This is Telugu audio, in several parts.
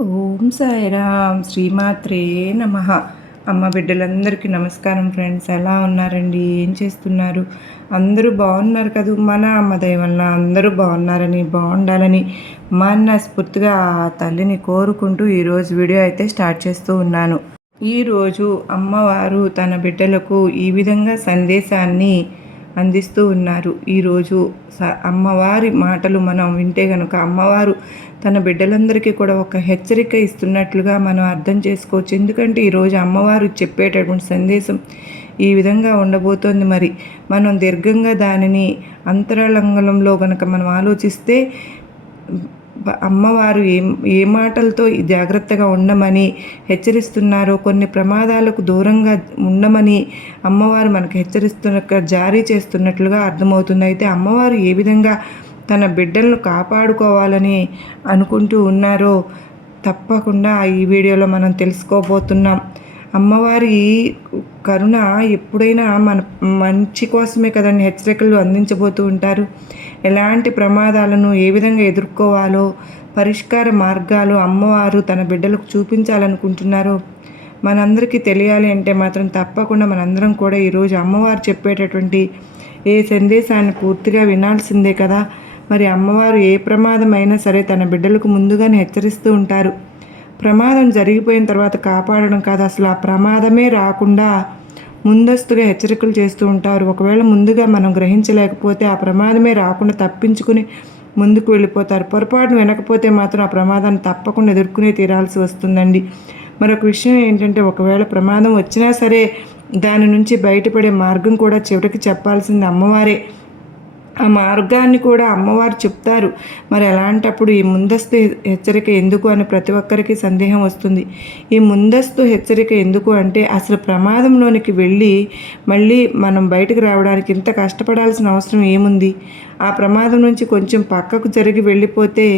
ఓం సాయిరామ్. శ్రీమాత్రే నమ. అమ్మ బిడ్డలందరికీ నమస్కారం ఫ్రెండ్స్. ఎలా ఉన్నారండి? ఏం చేస్తున్నారు? అందరూ బాగున్నారు కదా? మన అమ్మ వల్ల అందరూ బాగున్నారని బాగుండాలని మన స్ఫూర్తిగా ఆ తల్లిని కోరుకుంటూ ఈరోజు వీడియో అయితే స్టార్ట్ చేస్తూ ఉన్నాను. ఈరోజు అమ్మవారు తన బిడ్డలకు ఈ విధంగా సందేశాన్ని అందిస్తూ ఉన్నారు. ఈరోజు స అమ్మవారి మాటలు మనం వింటే కనుక అమ్మవారు తన బిడ్డలందరికీ కూడా ఒక హెచ్చరిక ఇస్తున్నట్లుగా మనం అర్థం చేసుకోవచ్చు. ఎందుకంటే ఈరోజు అమ్మవారు చెప్పేటటువంటి సందేశం ఈ విధంగా ఉండబోతోంది. మరి మనం దీర్ఘంగా దానిని అంతరాలంగంలో కనుక మనం ఆలోచిస్తే అమ్మవారు ఏ ఏ మాటలతో జాగ్రత్తగా ఉండమని హెచ్చరిస్తున్నారో కొన్ని ప్రమాదాలకు దూరంగా ఉండమని అమ్మవారు మనకు హెచ్చరిస్తున్న జారీ చేస్తున్నట్లుగా అర్థమవుతుంది. అయితే అమ్మవారు ఏ విధంగా తన బిడ్డలను కాపాడుకోవాలని అనుకుంటూ ఉన్నారో తప్పకుండా ఈ వీడియోలో మనం తెలుసుకోబోతున్నాం. అమ్మవారి కరుణ ఎప్పుడైనా మన మంచి కోసమే కదండి హెచ్చరికలు అందించబోతూ ఉంటారు. ఎలాంటి ప్రమాదాలను ఏ విధంగా ఎదుర్కోవాలో పరిష్కార మార్గాలు అమ్మవారు తన బిడ్డలకు చూపించాలనుకుంటున్నారో మనందరికీ తెలియాలి అంటే మాత్రం తప్పకుండా మనందరం కూడా ఈరోజు అమ్మవారు చెప్పేటటువంటి ఏ సందేశాన్ని పూర్తిగా వినాల్సిందే కదా. మరి అమ్మవారు ఏ ప్రమాదం అయినా సరే తన బిడ్డలకు ముందుగానే హెచ్చరిస్తూ ఉంటారు. ప్రమాదం జరిగిపోయిన తర్వాత కాపాడడం కాదు అసలు ఆ ప్రమాదమే రాకుండా ముందస్తుగా హెచ్చరికలు చేస్తూ ఉంటారు. ఒకవేళ ముందుగా మనం గ్రహించలేకపోతే ఆ ప్రమాదమే రాకుండా తప్పించుకుని ముందుకు వెళ్ళిపోతారు. పొరపాటు వినకపోతే మాత్రం ఆ ప్రమాదాన్ని తప్పకుండా ఎదుర్కొనే తీరాల్సి వస్తుందండి. మరొక విషయం ఏంటంటే ఒకవేళ ప్రమాదం వచ్చినా సరే దాని నుంచి బయటపడే మార్గం కూడా చివరికి చెప్పాల్సింది అమ్మవారే. ఆ మార్గాన్ని కూడా అమ్మవారు చెప్తారు. మరి అలాంటప్పుడు ఈ ముందస్తు హెచ్చరిక ఎందుకు అని ప్రతి ఒక్కరికి సందేహం వస్తుంది. ఈ ముందస్తు హెచ్చరిక ఎందుకు అంటే అసలు ప్రమాదంలోనికి వెళ్ళి మళ్ళీ మనం బయటకు రావడానికి ఇంత కష్టపడాల్సిన అవసరం ఏముంది? ఆ ప్రమాదం నుంచి కొంచెం పక్కకు జరిగి వెళ్ళిపోతే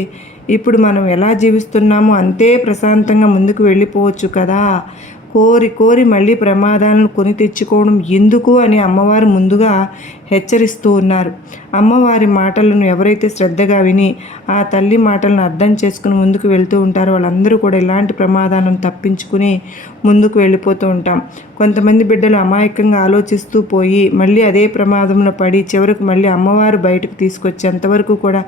ఇప్పుడు మనం ఎలా జీవిస్తున్నామో అంతే ప్రశాంతంగా ముందుకు వెళ్ళిపోవచ్చు కదా. కోరి కోరి మళ్ళీ ప్రమాదాలను కొని తెచ్చుకోవడం ఎందుకు అని అమ్మవారు ముందుగా హెచ్చరిస్తూ ఉన్నారు. అమ్మవారి మాటలను ఎవరైతే శ్రద్ధగా విని ఆ తల్లి మాటలను అర్థం చేసుకుని ముందుకు వెళ్తూ ఉంటారో వాళ్ళందరూ కూడా ఇలాంటి ప్రమాదాలను తప్పించుకుని ముందుకు వెళ్ళిపోతూ ఉంటాం. కొంతమంది బిడ్డలు అమాయకంగా ఆలోచిస్తూ పోయి మళ్ళీ అదే ప్రమాదంలో పడి చివరికి మళ్ళీ అమ్మవారు బయటకు తీసుకొచ్చేంతవరకు కూడా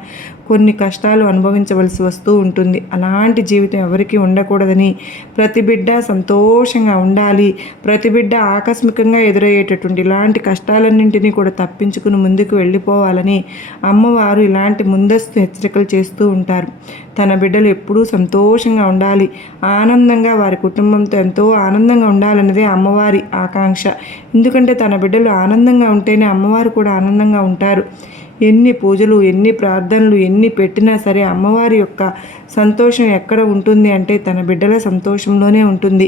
కొన్ని కష్టాలు అనుభవించవలసి వస్తూ ఉంటుంది. అలాంటి జీవితం ఎవరికీ ఉండకూడదని ప్రతి బిడ్డ సంతోష సంతోషంగా ఉండాలి. ప్రతి బిడ్డ ఆకస్మికంగా ఎదురయ్యేటటువంటి ఇలాంటి కష్టాలన్నింటినీ కూడా తప్పించుకుని ముందుకు వెళ్ళిపోవాలని అమ్మవారు ఇలాంటి ముందస్తు హెచ్చరికలు చేస్తూ ఉంటారు. తన బిడ్డలు ఎప్పుడూ సంతోషంగా ఉండాలి. ఆనందంగా వారి కుటుంబంతో ఎంతో ఆనందంగా ఉండాలన్నదే అమ్మవారి ఆకాంక్ష. ఎందుకంటే తన బిడ్డలు ఆనందంగా ఉంటేనే అమ్మవారు కూడా ఆనందంగా ఉంటారు. ఎన్ని పూజలు ఎన్ని ప్రార్థనలు ఎన్ని పెట్టినా సరే అమ్మవారి యొక్క సంతోషం ఎక్కడ ఉంటుంది అంటే తన బిడ్డల సంతోషంలోనే ఉంటుంది.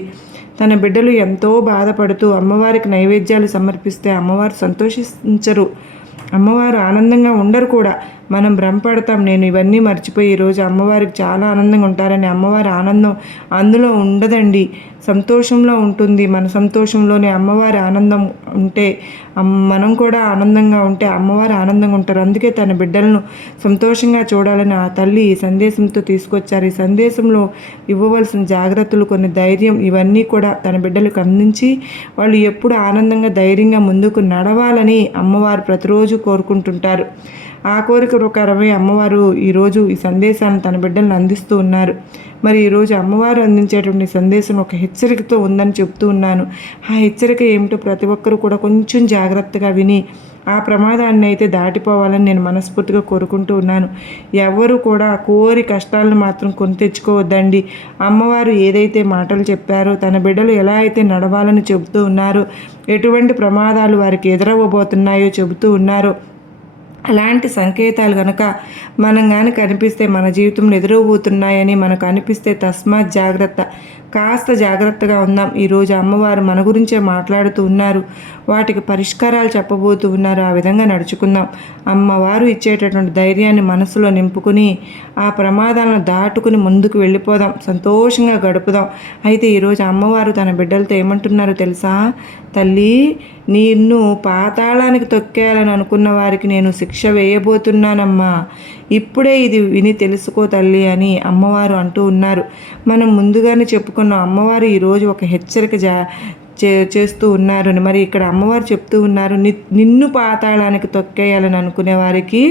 తన బిడ్డలు ఎంతో బాధపడుతూ అమ్మవారికి నైవేద్యాలు సమర్పిస్తే అమ్మవారు సంతోషించరు. అమ్మవారు ఆనందంగా ఉండరు కూడా. మనం భ్రమపడతాం. నేను ఇవన్నీ మర్చిపోయి ఈరోజు అమ్మవారికి చాలా ఆనందంగా ఉంటారని అమ్మవారి ఆనందం అందులో ఉండదండి. సంతోషంలో ఉంటుంది. మన సంతోషంలోనే అమ్మవారి ఆనందం ఉంటే మనం కూడా ఆనందంగా ఉంటే అమ్మవారు ఆనందంగా ఉంటారు. అందుకే తన బిడ్డలను సంతోషంగా చూడాలని ఆ తల్లి ఈ సందేశంతో తీసుకొచ్చారు. ఈ సందేశంలో ఇవ్వవలసిన జాగ్రత్తలు కొన్ని ధైర్యం ఇవన్నీ కూడా తన బిడ్డలకు అందించి వాళ్ళు ఎప్పుడు ఆనందంగా ధైర్యంగా ముందుకు నడవాలని అమ్మవారు ప్రతిరోజు కోరుకుంటుంటారు. ఆ కోరిక ప్రకారమే అమ్మవారు ఈరోజు ఈ సందేశాన్ని తన బిడ్డలను అందిస్తూ ఉన్నారు. మరి ఈరోజు అమ్మవారు అందించేటువంటి సందేశం ఒక హెచ్చరికతో ఉందని చెప్తూ ఉన్నాను. ఆ హెచ్చరిక ఏమిటో ప్రతి ఒక్కరూ కూడా కొంచెం జాగ్రత్తగా విని ఆ ప్రమాదాన్ని అయితే దాటిపోవాలని నేను మనస్ఫూర్తిగా కోరుకుంటూ ఉన్నాను. ఎవరు కూడా కోరి కష్టాలను మాత్రం కొని తెచ్చుకోవద్దండి. అమ్మవారు ఏదైతే మాటలు చెప్పారో తన బిడ్డలు ఎలా అయితే నడవాలని చెబుతూ ఉన్నారో ఎటువంటి ప్రమాదాలు వారికి ఎదురవ్వబోతున్నాయో చెబుతూ ఉన్నారో అలాంటి సంకేతాలు కనుక మనం కానీ కనిపిస్తే మన జీవితంలో ఎదురవుతున్నాయని మనకు అనిపిస్తే తస్మాత్ జాగ్రత్త. కాస్త జాగ్రత్తగా ఉందాం. ఈరోజు అమ్మవారు మన గురించే మాట్లాడుతూ ఉన్నారు. వాటికి పరిష్కారాలు చెప్పబోతూ ఉన్నారు. ఆ విధంగా నడుచుకుందాం. అమ్మవారు ఇచ్చేటటువంటి ధైర్యాన్ని మనసులో నింపుకుని ఆ ప్రమాదాలను దాటుకుని ముందుకు వెళ్ళిపోదాం. సంతోషంగా గడుపుదాం. అయితే ఈరోజు అమ్మవారు తన బిడ్డలతో ఏమంటున్నారో తెలుసా? తల్లి నిన్ను పాతాళానికి తొక్కేయాలని అనుకున్న వారికి నేను శిక్ష వేయబోతున్నానమ్మా. ఇప్పుడే ఇది విని తెలుసుకో తల్లి అని అమ్మవారు అంటూ ఉన్నారు. మనం ముందుగానే చెప్పుకున్న అమ్మవారు ఈరోజు ఒక హెచ్చరిక జా చే చేస్తూ ఉన్నారు మరి ఇక్కడ అమ్మవారు చెప్తూ ఉన్నారు నిన్ను పాతాళానికి తొక్కేయాలని అనుకునే వారికి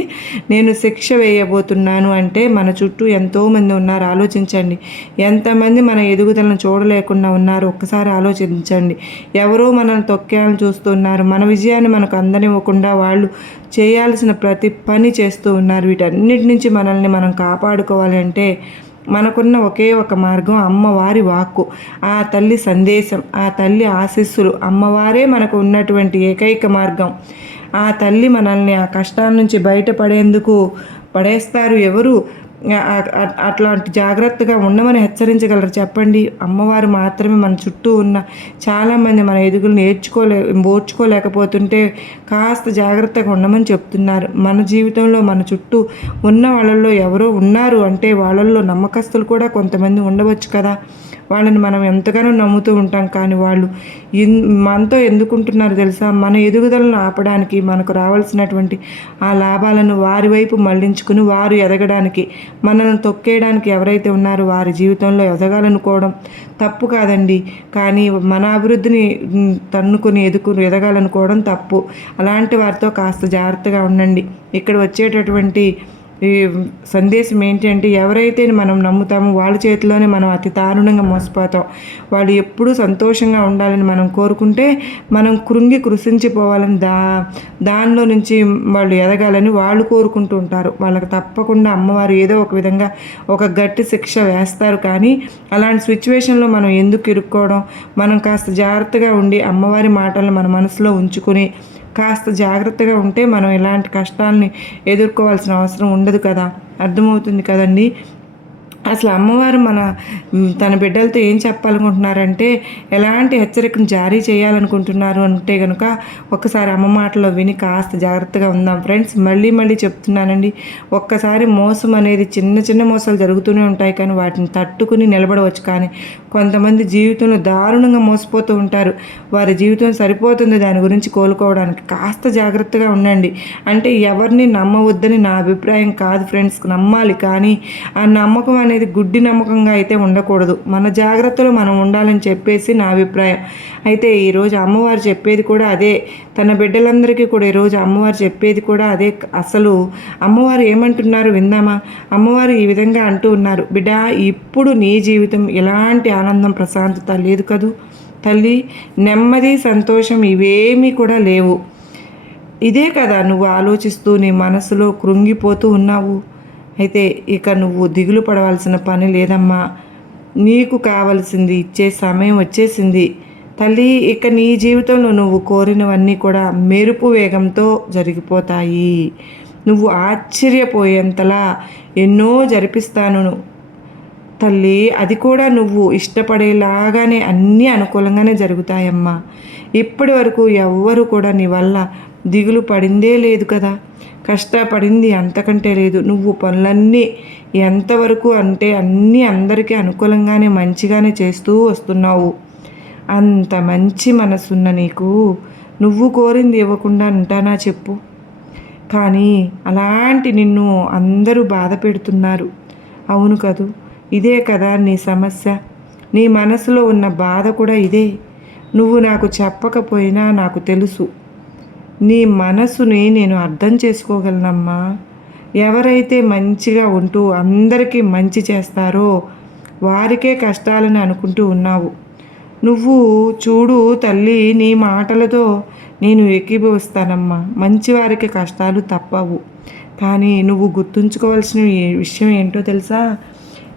నేను శిక్ష వేయబోతున్నాను అంటే మన చుట్టూ ఎంతోమంది ఉన్నారు ఆలోచించండి. ఎంతమంది మన ఎదుగుదలను చూడలేకుండా ఉన్నారు ఒక్కసారి ఆలోచించండి. ఎవరో మనల్ని తొక్కేయాలని చూస్తున్నారు మన విజయాన్ని మనకు అందనివ్వకుండా వాళ్ళు చేయాల్సిన ప్రతి పని చేస్తూ ఉన్నారు. వీటన్నిటి నుంచి మనల్ని మనం కాపాడుకోవాలంటే మనకున్న ఒకే ఒక మార్గం అమ్మవారి వాక్కు. ఆ తల్లి సందేశం ఆ తల్లి ఆశీస్సులు అమ్మవారే మనకు ఉన్నటువంటి ఏకైక మార్గం. ఆ తల్లి మనల్ని ఆ కష్టాల నుంచి బయటపడేందుకు పడేస్తారు ఎవరు? అట్లాంటి జాగ్రత్తగా ఉండమని హెచ్చరించగలరు. చెప్పండి. అమ్మవారు మాత్రమే మన చుట్టూ ఉన్న చాలామంది మన ఎదుగులు నేర్చుకోలే ఓర్చుకోలేకపోతుంటే కాస్త జాగ్రత్తగా ఉండమని చెప్తున్నారు. మన జీవితంలో మన చుట్టూ ఉన్న వాళ్ళల్లో ఎవరో ఉన్నారు అంటే వాళ్ళల్లో నమ్మకస్తులు కూడా కొంతమంది ఉండవచ్చు కదా. వాళ్ళని మనం ఎంతగానో నమ్ముతూ ఉంటాం. కానీ వాళ్ళు మనతో ఎందుకుంటున్నారు తెలుసా? మన ఎదుగుదలను ఆపడానికి మనకు రావాల్సినటువంటి ఆ లాభాలను వారి వైపు మళ్ళించుకుని వారు ఎదగడానికి మనల్ని తొక్కేయడానికి ఎవరైతే ఉన్నారో వారి జీవితంలో ఎదగాలనుకోవడం తప్పు కాదండి. కానీ మన అభివృద్ధిని తన్నుకుని ఎదుకు ఎదగాలనుకోవడం తప్పు. అలాంటి వారితో కాస్త జాగ్రత్తగా ఉండండి. ఇక్కడ వచ్చేటటువంటి ఈ సందేశం ఏంటంటే ఎవరైతే మనం నమ్ముతామో వాళ్ళ చేతిలోనే మనం అతి దారుణంగా మోసపోతాం. వాళ్ళు ఎప్పుడూ సంతోషంగా ఉండాలని మనం కోరుకుంటే మనం కృంగి కృషించిపోవాలని దా దానిలో నుంచి వాళ్ళు ఎదగాలని వాళ్ళు కోరుకుంటూ ఉంటారు. వాళ్ళకి తప్పకుండా అమ్మవారు ఏదో ఒక విధంగా ఒక గట్టి శిక్ష వేస్తారు. కానీ అలాంటి సిచ్యువేషన్లో మనం ఎందుకు ఇరుక్కోవడం? మనం కాస్త జాగ్రత్తగా ఉండి అమ్మవారి మాటలను మన మనసులో ఉంచుకొని కాస్త జాగ్రత్తగా ఉంటే మనం ఎలాంటి కష్టాలని ఎదుర్కోవాల్సిన అవసరం ఉండదు కదా. అర్థమవుతుంది కదండి? అసలు అమ్మవారు మన తన బిడ్డలతో ఏం చెప్పాలనుకుంటున్నారంటే ఎలాంటి హెచ్చరికను జారీ చేయాలనుకుంటున్నారు అంటే కనుక ఒకసారి అమ్మ మాటలో విని కాస్త జాగ్రత్తగా ఉందాం ఫ్రెండ్స్. మళ్ళీ మళ్ళీ చెప్తున్నానండి. ఒక్కసారి మోసం అనేది చిన్న చిన్న మోసాలు జరుగుతూనే ఉంటాయి కానీ వాటిని తట్టుకుని నిలబడవచ్చు కానీ కొంతమంది జీవితంలో దారుణంగా మోసపోతూ ఉంటారు. వారి జీవితం సరిపోతుంది దాని గురించి కోలుకోవడానికి? కాస్త జాగ్రత్తగా ఉండండి. అంటే ఎవరిని నమ్మవద్దని నా అభిప్రాయం కాదు ఫ్రెండ్స్. నమ్మాలి కానీ ఆ నమ్మకం అనేది గుడ్డి నమ్మకంగా అయితే ఉండకూడదు. మన జాగ్రత్తలో మనం ఉండాలని చెప్పేసి నా అభిప్రాయం. అయితే ఈరోజు అమ్మవారు చెప్పేది కూడా అదే. తన బిడ్డలందరికీ కూడా ఈరోజు అమ్మవారు చెప్పేది కూడా అదే అసలు అమ్మవారు ఏమంటున్నారు విందామా? అమ్మవారు ఈ విధంగా అంటూ ఉన్నారు బిడ్డ ఇప్పుడు నీ జీవితం ఎలాంటి ఆనందం ప్రశాంతత లేదు కదూ? తల్లి నెమ్మది సంతోషం ఇవేమీ కూడా లేవు. ఇదే కదా నువ్వు ఆలోచిస్తూ నీ మనసులో కృంగిపోతూ ఉన్నావు. అయితే ఇక నువ్వు దిగులు పడవలసిన పని లేదమ్మా. నీకు కావలసింది ఇచ్చే సమయం వచ్చేసింది. తల్లి ఇక నీ జీవితంలో నువ్వు కోరినవన్నీ కూడా మెరుపు వేగంతో జరిగిపోతాయి. నువ్వు ఆశ్చర్యపోయేంతలా ఎన్నో జరిపిస్తాను తల్లి. అది కూడా నువ్వు ఇష్టపడేలాగానే అన్నీ అనుకూలంగానే జరుగుతాయమ్మా. ఇప్పటి వరకు ఎవ్వరు కూడా నీ వల్ల దిగులు పడిందే లేదు కదా. కష్టపడింది అంతకంటే లేదు. నువ్వు పనులన్నీ ఎంతవరకు అంటే అన్నీ అందరికీ అనుకూలంగానే మంచిగానే చేస్తూ వస్తున్నావు. అంత మంచి మనసున్న నీకు నువ్వు కోరింది ఇవ్వకుండా ఉంటానా చెప్పు. కానీ అలాంటి నిన్ను అందరూ బాధ పెడుతున్నారు. అవును కదూ ఇదే కదా నీ సమస్య. నీ మనసులో ఉన్న బాధ కూడా ఇదే. నువ్వు నాకు చెప్పకపోయినా నాకు తెలుసు. నీ మనసుని నేను అర్థం చేసుకోగలనమ్మా. ఎవరైతే మంచిగా ఉంటూ అందరికీ మంచి చేస్తారో వారికే కష్టాలని అనుకుంటూ ఉన్నావు. నువ్వు చూడు తల్లి నీ మాటలతో నేను ఏకీభవిస్తానమ్మా. మంచివారికి కష్టాలు తప్పవు. కానీ నువ్వు గుర్తుంచుకోవాల్సిన విషయం ఏంటో తెలుసా?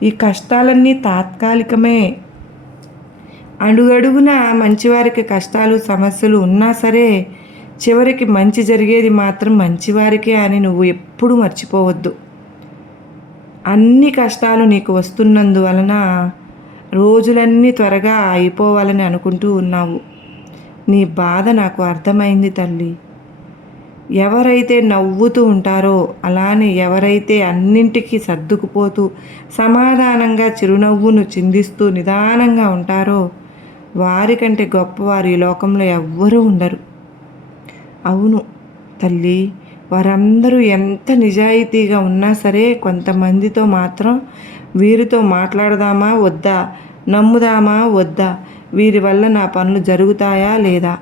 ఈ కష్టాలన్నీ తాత్కాలికమే. అడుగడుగున మంచివారికి కష్టాలు సమస్యలు ఉన్నా సరే చివరికి మంచి జరిగేది మాత్రం మంచివారికే అని నువ్వు ఎప్పుడూ మర్చిపోవద్దు. అన్ని కష్టాలు నీకు వస్తున్నందువలన రోజులన్నీ త్వరగా అయిపోవాలని అనుకుంటూ ఉన్నావు. నీ బాధ నాకు అర్థమైంది తల్లి. ఎవరైతే నవ్వుతూ ఉంటారో అలానే ఎవరైతే అన్నింటికీ సర్దుకుపోతూ సమాధానంగా చిరునవ్వును చిందిస్తూ నిదానంగా ఉంటారో వారికంటే గొప్పవారు ఈ లోకంలో ఎవ్వరూ ఉండరు. అవును తల్లి వారందరూ ఎంత నిజాయితీగా ఉన్నా సరే కొంతమందితో మాత్రం వీరితో మాట్లాడదామా వద్దా? నమ్ముదామా వద్దా? వీరి వల్ల నా పనులు జరుగుతాయా లేదా?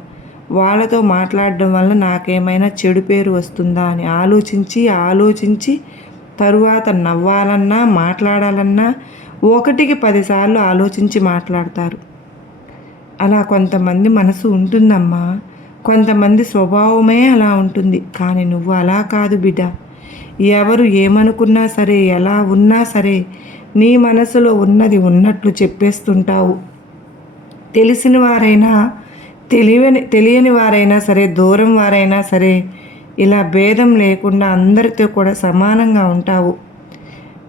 వాళ్ళతో మాట్లాడడం వల్ల నాకేమైనా చెడు పేరు వస్తుందా అని ఆలోచించి ఆలోచించి తరువాత నవ్వాలన్నా మాట్లాడాలన్నా ఒకటికి పదిసార్లు ఆలోచించి మాట్లాడతారు. అలా కొంతమంది మనసు ఉంటుందమ్మా. కొంతమంది స్వభావమే అలా ఉంటుంది. కానీ నువ్వు అలా కాదు బిడ్డ. ఎవరు ఏమనుకున్నా సరే ఎలా ఉన్నా సరే నీ మనసులో ఉన్నది ఉన్నట్లు చెప్పేస్తుంటావు. తెలిసిన వారైనా తెలియని తెలియని వారైనా సరే దూరం వారైనా సరే ఇలా భేదం లేకుండా అందరితో కూడా సమానంగా ఉంటావు.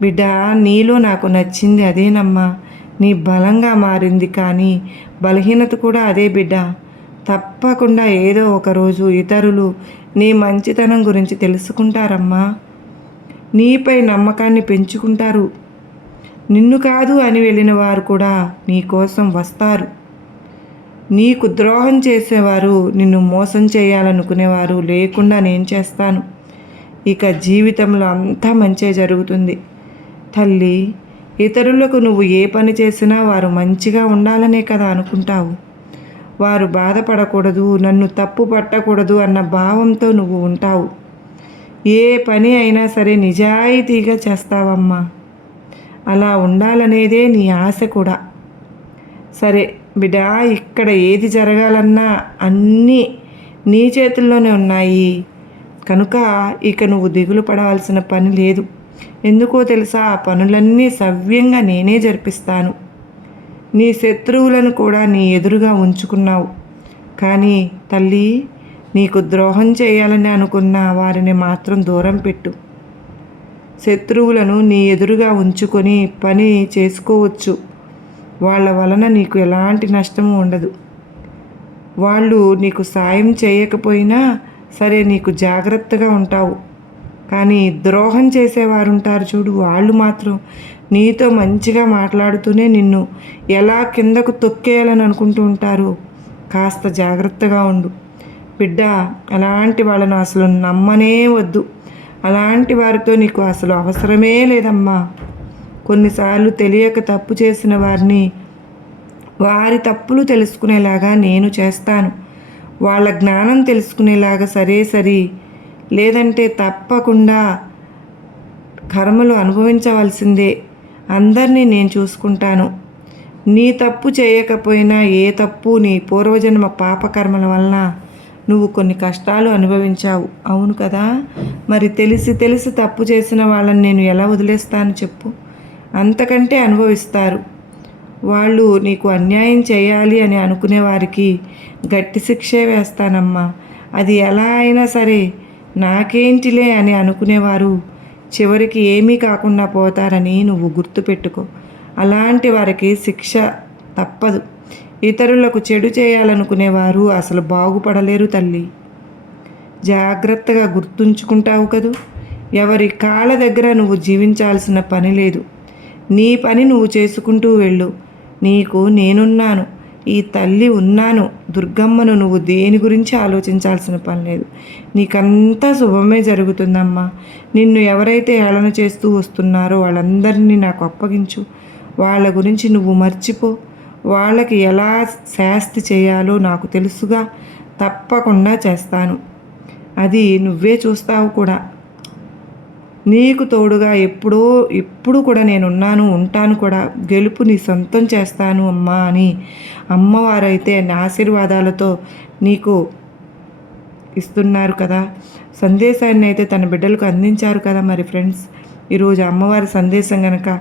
బిడ్డ నీలో నాకు నచ్చింది అదేనమ్మా. నీ బలంగా మారింది కానీ బలహీనత కూడా అదే బిడ్డ. తప్పకుండా ఏదో ఒకరోజు ఇతరులు నీ మంచితనం గురించి తెలుసుకుంటారమ్మా. నీపై నమ్మకాన్ని పెంచుకుంటారు. నిన్ను కాదు అని వెళ్ళిన వారు కూడా నీ కోసం వస్తారు. నీకు ద్రోహం చేసేవారు నిన్ను మోసం చేయాలనుకునేవారు లేకుండా నేను చేస్తాను. ఇక జీవితంలో అంతా మంచే జరుగుతుంది. తల్లి ఇతరులకు నువ్వు ఏ పని చేసినా వారు మంచిగా ఉండాలనే కదా అనుకుంటావు. వారు బాధపడకూడదు నన్ను తప్పు పట్టకూడదు అన్న భావంతో నువ్వు ఉంటావు. ఏ పని అయినా సరే నిజాయితీగా చేస్తావమ్మా. అలా ఉండాలనేదే నీ ఆశ కూడా. సరే బిడ్డా ఇక్కడ ఏది జరగాలన్నా అన్నీ నీ చేతుల్లోనే ఉన్నాయి. కనుక ఇక నువ్వు దిగులు పడవలసిన పని లేదు. ఎందుకో తెలుసా ఆ పనులన్నీ సవ్యంగా నేనే జరిపిస్తాను. నీ శత్రువులను కూడా నీ ఎదురుగా ఉంచుకున్నావు. కానీ తల్లి నీకు ద్రోహం చేయాలని అనుకున్న వారిని మాత్రం దూరం పెట్టు. శత్రువులను నీ ఎదురుగా ఉంచుకొని పని చేసుకోవచ్చు. వాళ్ళ వలన నీకు ఎలాంటి నష్టము ఉండదు. వాళ్ళు నీకు సాయం చేయకపోయినా సరే నీకు జాగ్రత్తగా ఉంటావు. కానీ ద్రోహం చేసేవారు ఉంటారు చూడు. వాళ్ళు మాత్రం నీతో మంచిగా మాట్లాడుతూనే నిన్ను ఎలా కిందకు తొక్కేయాలని అనుకుంటూ ఉంటారు. కాస్త జాగ్రత్తగా ఉండు. బిడ్డ అలాంటి వాళ్ళను అసలు నమ్మనే వద్దు. అలాంటి వారితో నీకు అసలు అవసరమే లేదమ్మా. కొన్నిసార్లు తెలియక తప్పు చేసిన వారిని వారి తప్పులు తెలుసుకునేలాగా నేను చేస్తాను. వాళ్ళ జ్ఞానం తెలుసుకునేలాగా సరే సరి. లేదంటే తప్పకుండా కర్మలు అనుభవించవలసిందే. అందరినీ నేను చూసుకుంటాను. నీ తప్పు చేయకపోయినా ఏ తప్పు నీ పూర్వజన్మ పాపకర్మల వలన నువ్వు కొన్ని కష్టాలు అనుభవించావు. అవును కదా? మరి తెలిసి తెలిసి తప్పు చేసిన వాళ్ళని నేను ఎలా వదిలేస్తాను చెప్పు. అంతకంటే అనుభవిస్తారు. వాళ్ళు నీకు అన్యాయం చేయాలి అని అనుకునే వారికి గట్టి శిక్షే వేస్తానమ్మా. అది ఎలా అయినా సరే నాకేంటిలే అని అనుకునేవారు చివరికి ఏమీ కాకుండా పోతారని నువ్వు గుర్తుపెట్టుకో. అలాంటి వారికి శిక్ష తప్పదు. ఇతరులకు చెడు చేయాలనుకునేవారు అసలు బాగుపడలేరు తల్లి. జాగ్రత్తగా గుర్తుంచుకుంటావు కదూ. ఎవరి కాళ్ళ దగ్గర నువ్వు జీవించాల్సిన పని లేదు. నీ పని నువ్వు చేసుకుంటూ వెళ్ళు. నీకు నేనున్నాను. ఈ తల్లి ఉన్నాను. దుర్గమ్మను నువ్వు దేని గురించి ఆలోచించాల్సిన పని లేదు. నీకంతా శుభమే జరుగుతుందమ్మా. నిన్ను ఎవరైతే ఏళన చేస్తూ వస్తున్నారో వాళ్ళందరినీ నాకు అప్పగించు. వాళ్ళ గురించి నువ్వు మర్చిపో. వాళ్ళకి ఎలా శాస్తి చేయాలో నాకు తెలుసుగా. తప్పకుండా చేస్తాను. అది నువ్వే చూస్తావు కూడా. నీకు తోడుగా ఎప్పుడో ఎప్పుడు కూడా నేనున్నాను ఉంటాను కూడా. గెలుపు నీ సొంతం చేస్తాను అమ్మా అని అమ్మవారైతే నా ఆశీర్వాదాలతో నీకు ఇస్తున్నారు కదా. సందేశాన్ని అయితే తన బిడ్డలకు అందించారు కదా మరి ఫ్రెండ్స్. ఈరోజు అమ్మవారి సందేశం కనుక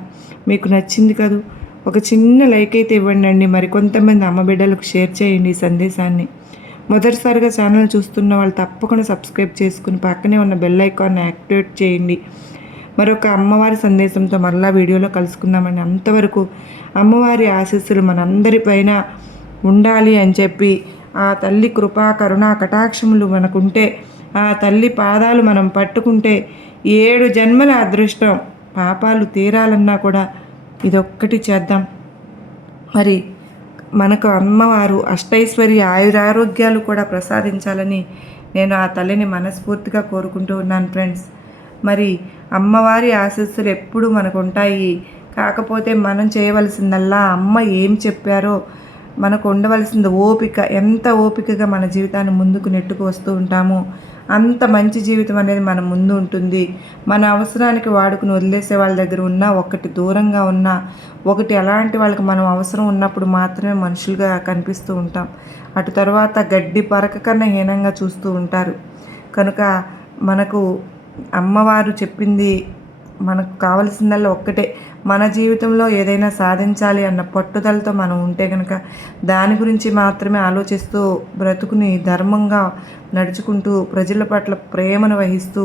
మీకు నచ్చింది కదా? ఒక చిన్న లైక్ అయితే ఇవ్వండి అండి మరి కొంతమంది అమ్మ బిడ్డలకు షేర్ చేయండి ఈ సందేశాన్ని. మొదటిసారిగా ఛానల్ చూస్తున్న వాళ్ళు తప్పకుండా సబ్స్క్రైబ్ చేసుకుని పక్కనే ఉన్న బెల్ ఐకాన్ని యాక్టివేట్ చేయండి. మరొక అమ్మవారి సందేశంతో మరలా వీడియోలో కలుసుకుందామండి. అంతవరకు అమ్మవారి ఆశీస్సులు మనందరిపైన ఉండాలి అని చెప్పి ఆ తల్లి కృపా కరుణా కటాక్షములు మనకుంటే ఆ తల్లి పాదాలు మనం పట్టుకుంటే ఏడు జన్మల అదృష్టం పాపాలు తీరాలన్నా కూడా ఇదొక్కటి చేద్దాం. మరి మనకు అమ్మవారు అష్టైశ్వర్య ఆయురారోగ్యాలు కూడా ప్రసాదించాలని నేను ఆ తల్లిని మనస్ఫూర్తిగా కోరుకుంటూ ఉన్నాను ఫ్రెండ్స్. మరి అమ్మవారి ఆశీస్సులు ఎప్పుడు మనకు ఉంటాయి కాకపోతే మనం చేయవలసిందల్లా అమ్మ ఏం చెప్పారో మనకు ఉండవలసింది ఓపిక ఎంత ఓపికగా మన జీవితాన్ని ముందుకు నెట్టుకు వస్తూ ఉంటామో. అంత మంచి జీవితం అనేది మన ముందు ఉంటుంది. మన అవసరానికి వాడుకుని వదిలేసే వాళ్ళ దగ్గర ఉన్నా ఒకటి దూరంగా ఉన్నా ఒకటి ఎలాంటి వాళ్ళకి మనం అవసరం ఉన్నప్పుడు మాత్రమే మనుషులుగా కనిపిస్తూ ఉంటాం. అటు తర్వాత గడ్డి పరక కన్నా హీనంగా చూస్తూ ఉంటారు. కనుక మనకు అమ్మవారు చెప్పింది మనకు కావలసిందల్లా ఒక్కటే. మన జీవితంలో ఏదైనా సాధించాలి అన్న పట్టుదలతో మనం ఉంటే కనుక దాని గురించి మాత్రమే ఆలోచిస్తూ బ్రతుకుని ధర్మంగా నడుచుకుంటూ ప్రజల పట్ల ప్రేమను వహిస్తూ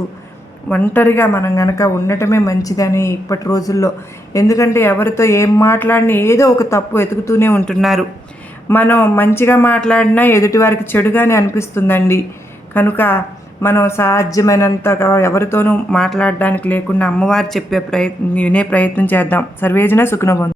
ఒంటరిగా మనం గనక ఉండటమే మంచిదని ఇప్పటి రోజుల్లో. ఎందుకంటే ఎవరితో ఏం మాట్లాడినా ఏదో ఒక తప్పు వెతుకుతూనే ఉంటున్నారు. మనం మంచిగా మాట్లాడినా ఎదుటివారికి చెడుగానే అనిపిస్తుందండి. కనుక మనం సాధ్యమైనంతగా ఎవరితోనూ మాట్లాడడానికి లేకుండా అమ్మవారు చెప్పే ప్రయత్నం వినే ప్రయత్నం చేద్దాం. సర్వేజన సుఖనభం